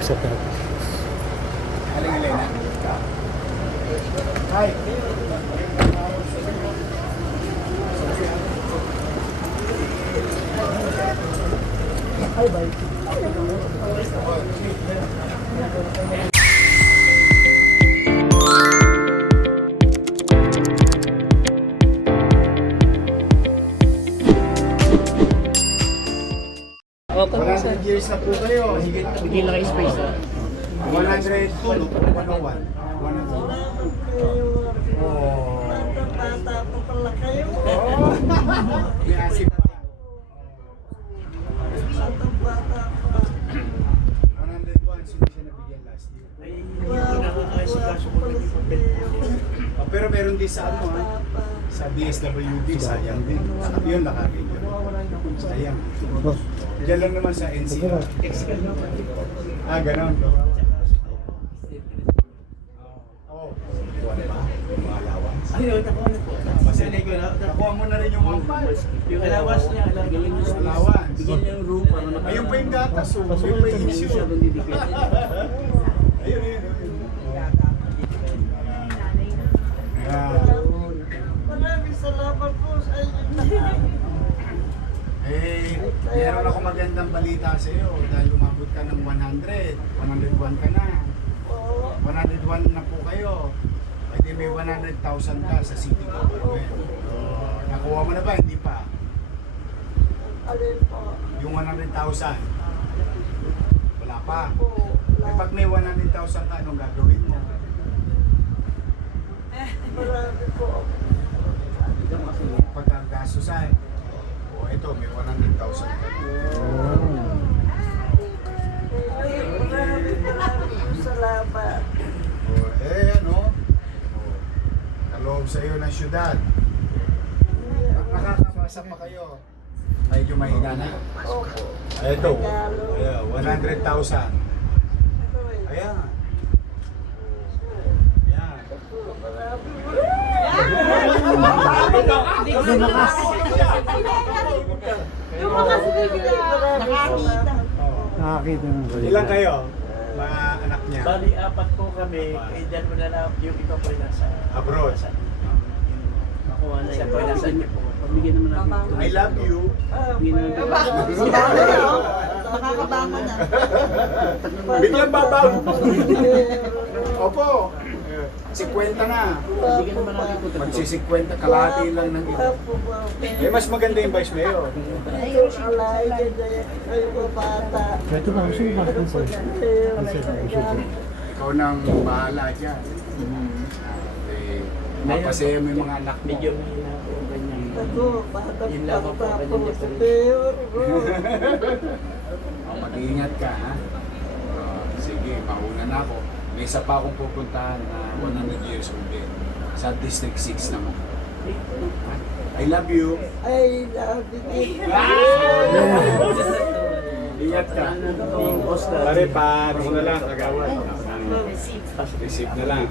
Sa 36. Aling Elena. Hi. Hi, bye. Opo, 100 years na po kayo. Higit na po. Bigyan lang kayo space. 100, 101. 101. Oh. Bata pa pala kayo. May asin na. Bata pa. 101, sino siya nabigyan last year? Pero meron din sa ano sa DSWD, sayang din. Yun nakakit yun. Sayang. Diyan lang naman sa NCR. Ganon. Oo. Wala ba? Yung mga allowance? Ayun, nakuha na po. Nakuha mo na rin yung 1.5. Yung allowance niya, galing niya sa Allowance. bigyan niya yung room para Ayun pa yung gatas. Yung pa yung issue. siya doon didikit. Ayun. Maraming salamat po sa inyo. Meron ako magandang balita sa iyo dahil umabot ka ng 100. 101 ka na. 101 na po kayo. Pwede may 100,000 ka sa city government. Nakuha mo na ba? Hindi pa. Alin po? Yung 100,000. Wala pa. Po. Pag may 100,000 ka, anong gagawin mo? Marami po. Pagkagastusan. O ito, may 100,000 ka. Maraming salamat. Ano? Kaloob sa iyo ng syudad. Nakakabasa pa kayo. Medyo mahina na. Opo. Ito, 100,000. Ayan. Ayan. Nakakita na. Ilan kayo? Mga anak niya? Bali, apat po kami. Eh, dyan mo na lang yung iba po nasa Abroad. Nakuha na siya po nasa niyo po. Pabigyan naman natin. I love you. Bigyan naman natin. Makakabangon na. Biglang babaw. Opo. 50 na. Bigyan naman natin po. Magsi-50, kalahati lang ng ito. Mas maganda yung vice mayor. Ayun, alay, ganyan. Kayo po bata. Ito ba? Gusto mo ba? Ikaw nang bahala dyan. Mapasaya mo yung mga anak mo. Medyo mahina po ganyan. Ako, bata Yun lamang po, pa ganyan po niya sa po rin. mayor. Mag-iingat ka, ha? Sige, mauna na ako. May isa pa akong pupuntahan na 100 years old din. Sa District 6 naman. I love you. I love you. Ingat ka. Yung Oscar. Pare pa, ano na lang, kagawad. Receive na lang.